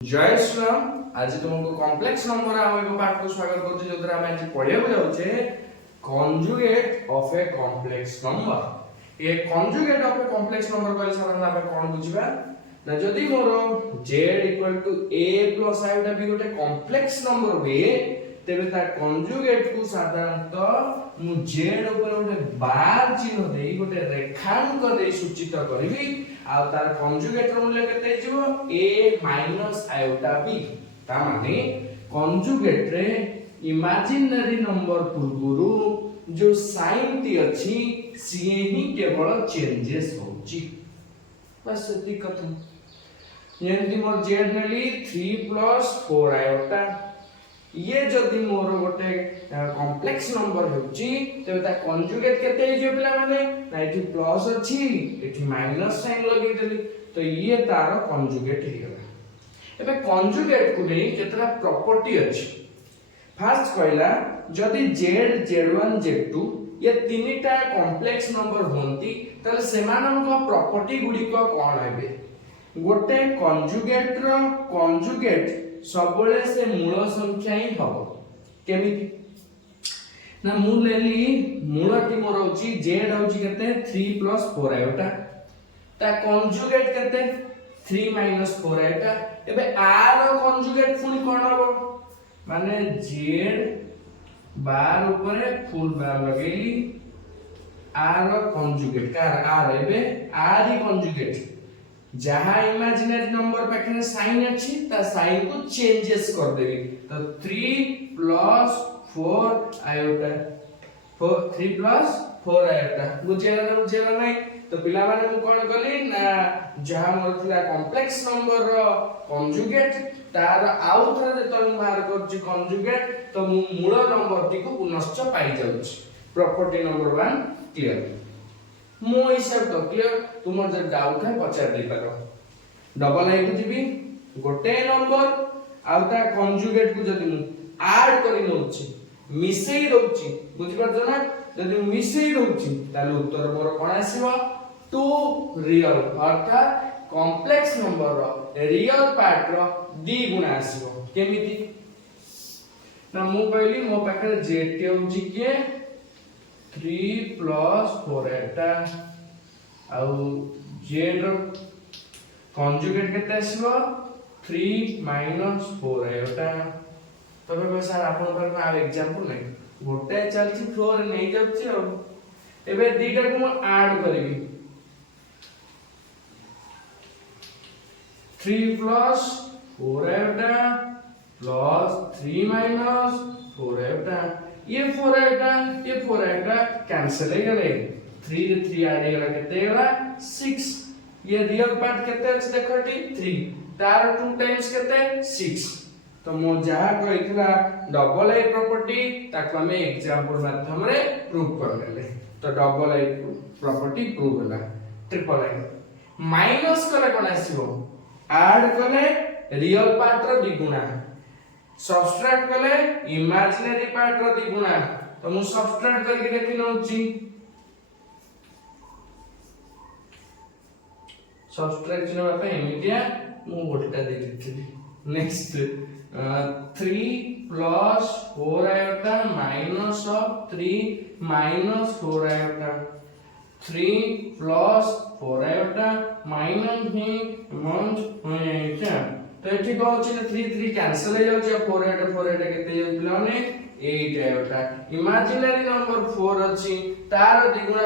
जय श्री राम। आज तुमको कॉम्प्लेक्स नंबर आम एक पाठ को स्वागत करते जो हम आज पढ़िया जाउछे conjugate of a complex number. ये conjugate of a complex number कहले साधारण भाबे कोन बुझिबा ना जदी मोर z = a + i भी गोटे कॉम्प्लेक्स नंबर हुए तेबे ता कॉन्जुगेट को साधारणतः मु z ऊपर गोटे बार चिन्ह देई गोटे रेखांक देई सूचित करबी आ तार कॉन्जुगेट रो मूल्य केते हिजो a - iota b ता माने कॉन्जुगेट रे इमेजिनरी नंबर पूर्वरु जो साइन टी अछि सीए ही केवल चेंजेस होची बस एती कथन यदि मोर z नेली 3 + 4 iota ये जदि मोर गोटे कॉम्प्लेक्स नंबर होची तबे ता कॉन्जुगेट केते हिजो पिला माने ना एठी प्लस अछि एठी माइनस साइन लगे देली तो ये तार कॉन्जुगेट हे गला। एबे कॉन्जुगेट को नै केतरा प्रॉपर्टी अछि। फर्स्ट कहला जदि z z1 z2 ये तीनटा कॉम्प्लेक्स नंबर होंती तले सेमानक प्रॉपर्टी गुडी को कोन हेबे गोटे कॉन्जुगेट रो कॉन्जुगेट सबले से मूल संख्या ही हबो केमिति ना मूल लेली मूलटी मोर होची z होची केते 3 + 4 iota ता कॉन्जुगेट केते 3 - 4 iota एबे r रो कॉन्जुगेट फुनी कोन हबो माने z बार ऊपर फुल बार लगेली r रो कॉन्जुगेट का r एबे r ही कॉन्जुगेट जहां इमेजिनरी नंबर पाखने साइन अछि ता साइन को चेंजेस कर देबी तो 3 + 4 iota 3 + 4 iota बुझेला नै तो पिला माने मु कोन कली ना जहां मोर थिला कॉम्प्लेक्स नंबर रो कॉन्जुगेट तार आउ थरे जतन मार करछि कॉन्जुगेट तो मु मूल नंबर टी को पुनश्च पाई जाउछि। प्रॉपर्टी नंबर 1 क्लियर मो हिसाब तो क्लियर तुमर जे डाउट है पचार दे पारो डबल आई को जीबी गोटे नंबर आ ता कॉन्जुगेट को जदी मु ऐड करि नउछि मिसेई दउछि बुझि परछ ना जदी मिसेई दउछि ताले उत्तर मोर कोन आसीबो 2 रियल अर्थात कॉम्प्लेक्स नंबर रो रियल पार्ट रो डी गुणा आसीबो केमिति ना मु कहली मो पाखरे जेटी होछि के 3 + 4 iota आउ z रो कॉन्जुगेट केते आसीबो 3 - 4 iota तबे बस आपन पर आ एग्जांपल नै गोटे चलछि फ्लोर नै जाउछि आ एबे दीटा को म ऐड करबी 3 + 4 iota plus 3 - 4 iota ये 4 iota ये 4 iota कैंसिल हो गले 3 रे 3 ऐड गला केते गला 6 ये रियल पार्ट केते अछि देखटी 3 तार 2 टाइम्स केते 6 तो मो जहा कहितला डबल आई प्रॉपर्टी ताको हमें एग्जांपल माध्यम रे प्रूव कर लेले तो डबल आई प्रॉपर्टी प्रूव होला। ट्रिपल आई माइनस कले कोन आसीबो ऐड कले रियल पार्ट रो द्विगुणा सब्ट्रैक्ट कले इमेजिनरी पार्ट रो द्विगुणा तो मु सब्ट्रैक्ट करके देखि नउची सब्ट्रैक्ट चिन्ह पे इमीडिया मु गोटा दे दिथि next 3 + 4 iota minus of 3 - 4 iota 3 + 4 iota minus he month होइछा तो एठी कहउछि 3 3 कैंसिल हो जाउछि 4 iota केते जाउछि माने 8 iota इमेजिनरी नंबर 4 अछि तार द्विगुणा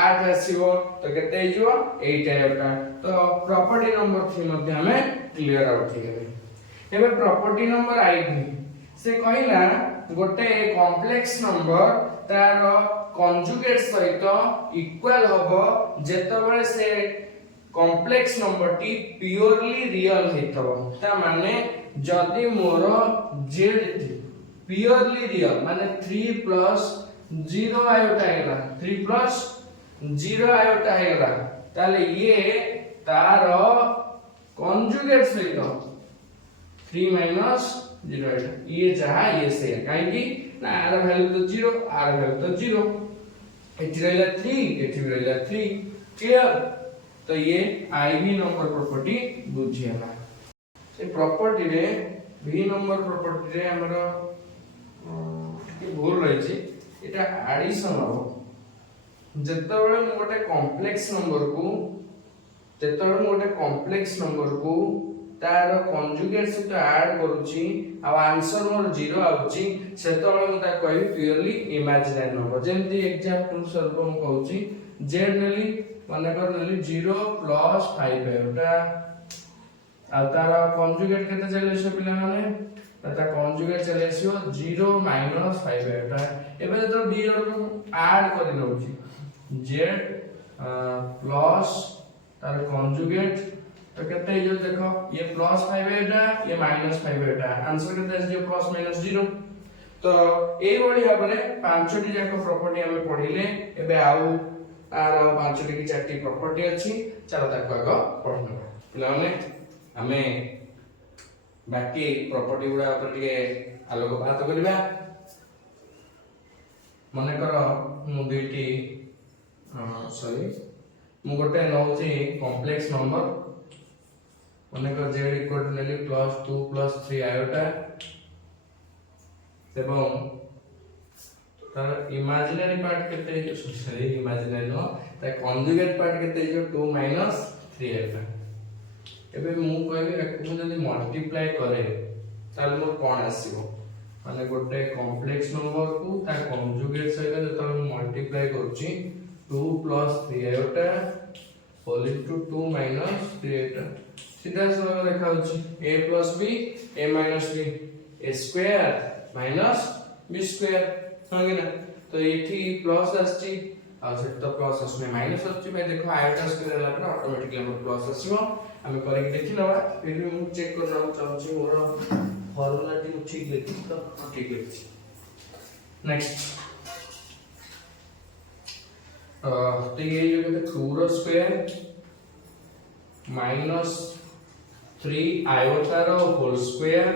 8 आसीबो तो केते हिजो 8 iota तो प्रॉपर्टी नंबर 3 मध्ये हमें क्लियर आउट हे गेले। एबे प्रॉपर्टी नंबर आई से कहिला गोटे कॉम्प्लेक्स नंबर तार कॉन्जुगेट सहित इक्वल हबो जेतबेले से कॉम्प्लेक्स नंबर टी प्योरली रियल हेतबो ता माने जदी मोर z प्योरली रियल माने 3 + 0 iota हेला 3 + 0 iota हेला ताले ये तार कॉन्जुगेट सहित 3 - 0 iota ये जहा ये से काहे कि ना आर वैल्यू तो 0 आर वैल्यू तो 0 एठी रहला 3 एठी रहला 3 क्लियर तो ये ivy number property बुझियाला। A property रे v नंबर प्रॉपर्टी रे हमर के भूल रही छी एटा एडिशन हो जेतेबेले मु गोटे कॉम्प्लेक्स नंबर को जेतेबेले मु गोटे कॉम्प्लेक्स नंबर को तार कंजुगेट सहित ऐड करूची आ आंसर मोर 0 आउची सेतबेले मु ता कहबी प्योरली इमेजिनरी नंबर जेमति एग्जांपल स्वरूप मु कहूची z नेली माने कर नेली 0 + 5 एटा आ तार कंजुगेट केते चले से पिला माने ता कंजुगेट चले आसीओ 0 - 5 एटा एबे तो d रो ऐड करि नउची z प्लस तार कंजुगेट तो केते जो देखो ये +5 एटा ये -5 एटा आंसर केते आसी प्लस -0 तो एई बडी भाबरे पांचटी जाक प्रॉपर्टी हमें पढिले एबे आउ आर पांचटी की चारटी प्रॉपर्टी अछि चलो ताको आगो पढनो पिला माने हमें बाकी प्रॉपर्टी गुडा ऊपर टिके आलोकपात करबा मने करो मु दुईटी सॉरी मु गोटे नौची कॉम्प्लेक्स नंबर मने कर z इक्वल टू नेली +2 + 3 आयोटा एवं तार इमेजिनरी पार्ट केते जो सॉरी इमेजिनरी नो ता कंजुगेट पार्ट केते जो 2 - 3 आयोटा एबे मु कहबे एकु जदी मल्टीप्लाई करे ताले मोर कोन आसीबो माने गोटे कॉम्प्लेक्स नंबर को ता कंजुगेट सहित जतो मल्टीप्लाई करूची 2 + 3 आयोटा होल इनटू 2 - 3 आयोटा सीधा सरल रेखा होची a + b a - b a square - b square होगे ना तो एठी प्लस आछी आ सेट तो प्लस असने माइनस आछी भाई देखो आयोटा स्क्वायर ला पर ऑटोमेटिकली हमर प्लस आसीबो हमें करे कि देखि लवा फिर भी मु चेक करना चाहूची मोर फार्मूला टी ठीक लेती तो ठीक लेती नेक्स्ट तो ये जो कहते 2 स्क्वायर -3 आयोटा रो होल स्क्वायर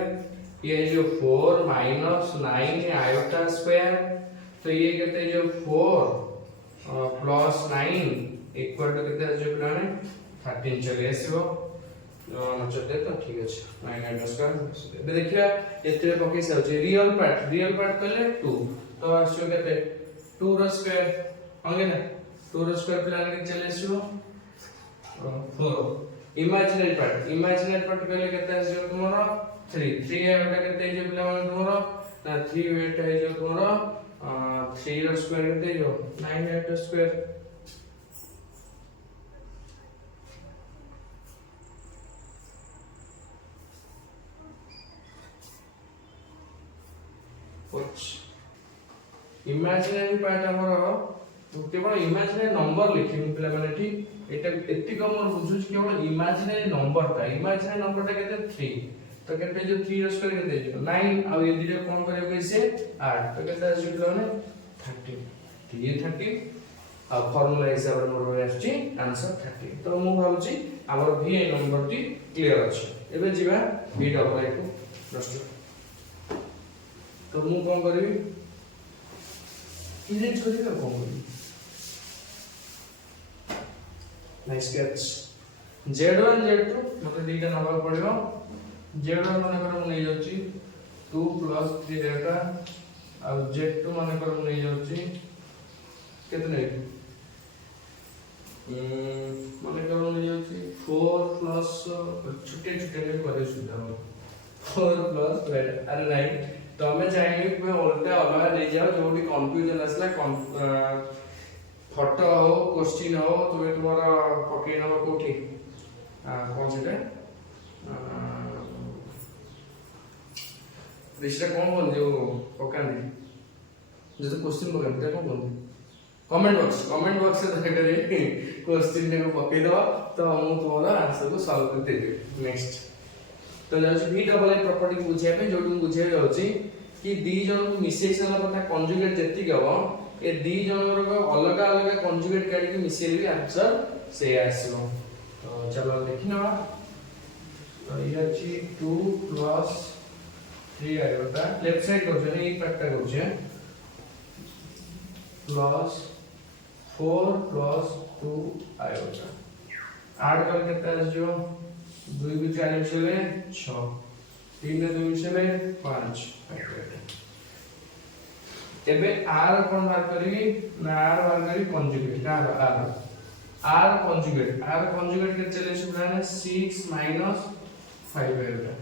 ये जो 4 - 9 आयोटा स्क्वायर तो ये कहते जो 4 + 9 इक्वल टू कहते जो प्लान 13 चले आसीबो नचते तो ठीक अछि 9 आयोटा स्क्वायर एबे देखिया एते पके साउची रियल पार्ट कहले 2 तो आसीबो कहते 2 रो स्क्वायर होगे ना 2 रो स्क्वायर प्लान के चले आसीबो 4 इमेजिनरी पार्ट कहले केते आसीबो तुमरो 3 एटा केते जो पिला मन तुमरो ना 3 एटा जो तुमरो 3 रो स्क्वायर केते जो 9 एटा स्क्वायर इमेजिनरी पार्ट हमरो केवल इमेजिनरी नंबर लिखिम पिला माने ठीक एटा एति कम बुझुछ केवल इमेजिनरी नंबर ता केते 3 तो केते जो 3 रो स्क्वायर केते जो 9 आ ये दिरे कोन करे कैसे 8 तो केते आसी पिला माने 30 ये 30 आ फार्मूला हिसाब रे मोर आछि आंसर 30 तो मु भाबुची हमर v नंबर टी क्लियर अछि एबे जिबा v डबल आई को प्रश्न तो मु कोन करबी इरेंज करबी कोन करबी नाइस कैच z1 z2 मते दीटा नंबर पड़ियो z1 माने कर नै जाउची 2 + 3 एटा आ z2 माने कर नै जाउची केतने माने कर नै जाउची 4 प्लस छोटे छोटे में करे सुधा 4 प्लस अरे नहीं तो हमें चाहिए कि मैं उल्टा अलग ले जाओ जोटी कंफ्यूजन आसला फोटो हो क्वेश्चन हो तुम्हें तुम्हारा पके नबा कोठी कौन सेटा रिश्ता कौन बोल जो पकांदी जैसे क्वेश्चन पकांदी कौन बोल कमेंट बॉक्स से देख करी क्वेश्चन ने पके दो तो हम तुम्हारा आंसर को सॉल्व कर दे देबे नेक्स्ट तो जाउची v डबल आई प्रॉपर्टी को बुझिया पे जोडू बुझिया जाउची कि दी जन को मिसेई सला पता कंजुगेट जति गव ए दी जन को अलग अलग कंजुगेट काढी के मिसेई भी आंसर से आसीबो तो चलो देखिना तो ये अछि 2 + 3 आयोटा लेफ्ट साइड को जने एक पार्ट को जे प्लस 4 + 2 आयोटा ऐड करके जो 2 भी 4 मिसेले 6 3 रे 2 मिसेले 5 एबे आर कोन बार करी ना आर बार करी कंजुगेट आर कंजुगेट के चले सुनाने 6 माइनस 5 एटा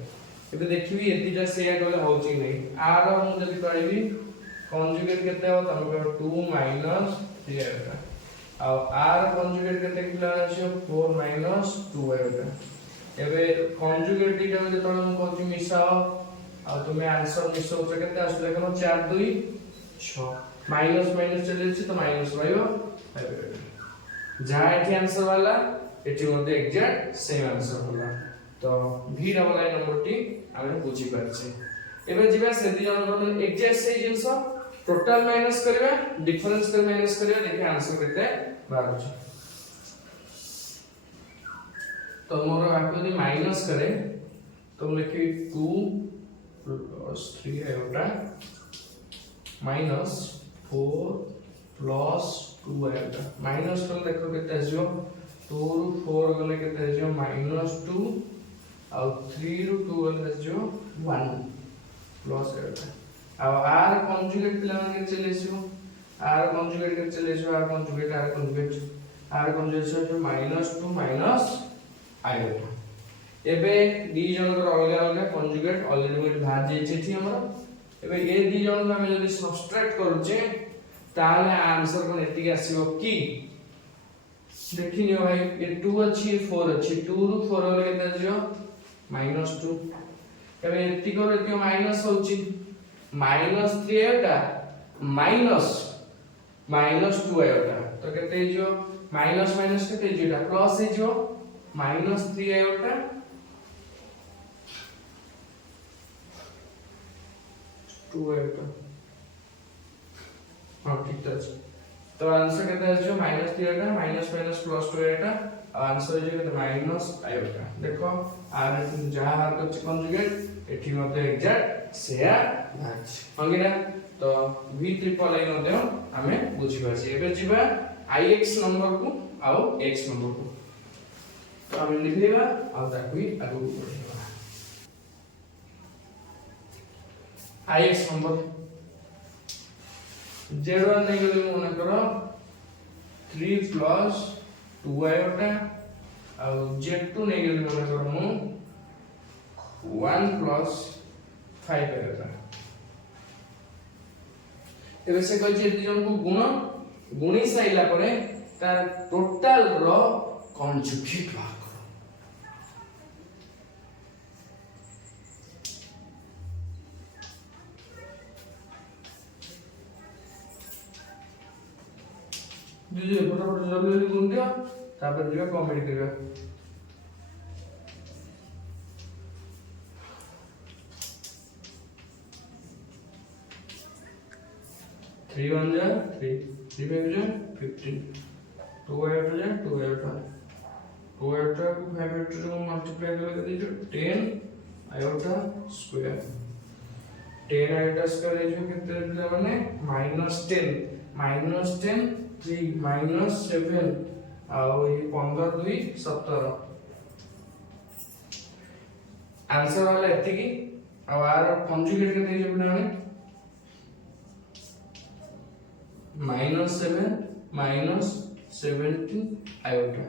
एबे देखिबी एतिटा सेया गले होची नै आर मु जदी करिवि कंजुगेट केते हो तमे 2 minus 3 Etah uh are conjugate केते किला आछो 4 माइनस 2 एटा एबे कंजुगेट दिटा जे तळे मु कहूची मिसाओ आ तुमे आंसर मिसाओ त केते आसु देखो 4 2 6 माइनस माइनस चले छी तो माइनस रहइबो 5 जहाँ एठी आंसर वाला एठी मते एग्जैक्ट सेम आंसर होला तो v डबल आई नंबर टी आमे बुझी परछे एबे जिबा से दी जन एग्जैक्ट से जिंस टोटल माइनस करबा डिफरेंस कर माइनस करबा देखि आंसर केते बारुछ तो मोर आको यदि माइनस करे तो लिखि 2 प्लस 3 आयोटा माइनस 4 प्लस 2 आएगा माइनस तो देखो कितना आजो 2 रु 4 गले कितना आजो माइनस 2 और 3 रु 2 गले आजो 1 प्लस आएगा अब आर कंजुगेट पिला के चले जो आर कंजुगेट के चले जो आर कंजुगेट जो -2 माइनस आएगा एबे डी जन को अलग अलग कंजुगेट ऑलरेडी में बाहर जाई छी हमर एबे ए दी जन को हम जदी सब्ट्रैक्ट करूचे ताले आंसर कोन एति आसीबो की देखिनियो भाई ये 2 अछि 4 अछि 2 रु 4 गले केते आजियो -2 एबे एति को एति माइनस होची -3 एटा -2 एटा तो केते जो माइनस माइनस केते जो एटा प्लस हे जो -3 एटा 2 एटा हां ठीक है तो आंसर केते आजो -3 एटा माइनस माइनस प्लस 2 एटा आंसर जे केते माइनस आयोटा देखो आर जहां हार करछ कंजुगेट एठी मते एग्जैक्ट सेया मैच होंगिना तो v ट्रिपल आई मते हमें बुझी पाछि एबे जिबा ix नंबर को आउ x नंबर को तो हम लिख लेबा आ ताकि आगु बढ़ेबा ix नंबर जेरो नै गले मन करो 3 प्लस 2 आयोटा आ z2 नै गले मन करो मु 1 प्लस 5 आयोटा एबे से कहै छै जन को गुणी साइला परे तार टोटल रो कंजुगेट बाहर करो जी फटाफट जल्दी गुण दियो तापर दियो कमेंट करियो 3 1 जा 3 3 5 जा 15 2 8 जा 2 8 2 8 को 5 8 से मल्टीप्लाई करके दीजिए 10 आयोटा स्क्वायर 10 आयोटा स्क्वायर जो कितने दिला माने -10 3 -7 और ये 15 2 17 आंसर वाला एति की अब आर कंजुगेट के देजे बनाने -7 आयोटा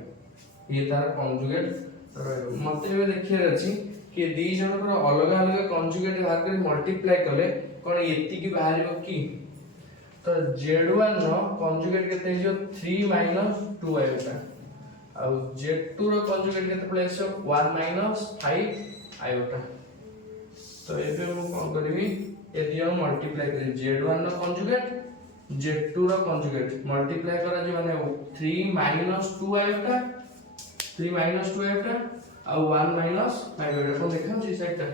ये तार कंजुगेट मते भी देखिए अछि कि दी जन को अलग अलग कंजुगेट बाहर कर मल्टीप्लाई करले कोन एति की बाहर की तो z1 नो कंजुगेट केते जो 3 - 2 आयोटा और z2 रो कंजुगेट केते प्लेस 1 - 5 आयोटा तो एबे हम कोन करबी ए दियो मल्टीप्लाई करी z1 रो कंजुगेट z2 रो कंजुगेट मल्टीप्लाई करा जे माने 3 - 2 आयोटा 3 - 2 आयोटा और 1 - 5 आयोटा को देखा छी साइडटा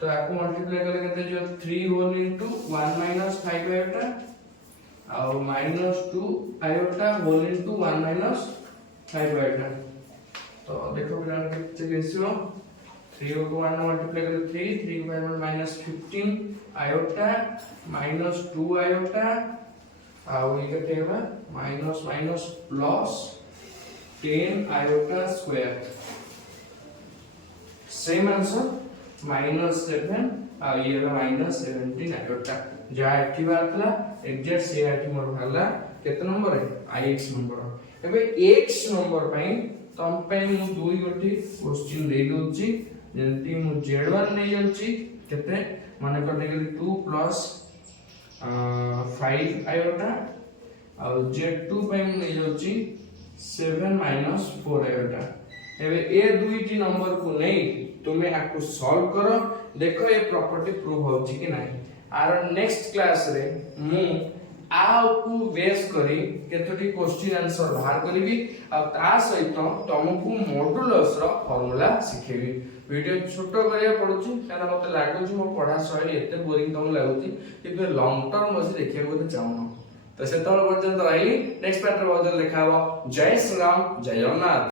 तो आपको मल्टीप्लाई करके कहते जो 3 होल इनटू 1 - 5 आयोटा और -2 आयोटा होल इनटू 1 - 5 आयोटा तो देखो फिर कितने रेशियो 3 को 1 मल्टीप्लाई करके 3 को 5 -15 आयोटा -2 आयोटा और ये कहते हैं minus minus plus 10 iota square same answer -7 आ ये -17 iota जा एठी बातला एग्जैक्ट से एठी मोर भाला केते नंबर है ix नंबर एबे x नंबर पई तम पे मु दुई गोटी क्वेश्चन दे दोची जेंति मु z1 नै जाउची केते माने करने के 2 प्लस 5 आयोटा और z2 पे मु नै जाउची 7 माइनस 4 आयोटा एबे ए दुईटी नंबर को नै तुमे आकु सॉल्व करो देखो ये प्रॉपर्टी प्रूव होची कि नाही आर नेक्स्ट क्लास रे मु आउ बेस करी केतोटी क्वेश्चन आंसर बाहर करबी आ ता सहित तुमको मॉड्यूलस रो फार्मूला सिखेबी वीडियो छोटो करिया पडुची कारण मते लागुची मो पढा शैली एते बोरिंग तम लागुची कि लॉन्ग टर्म बस देखिया को चाहूनो तो से तल पर्यंत रही नेक्स्ट पैटर्न बदल देखाबो जय श्री राम जय जगन्नाथ।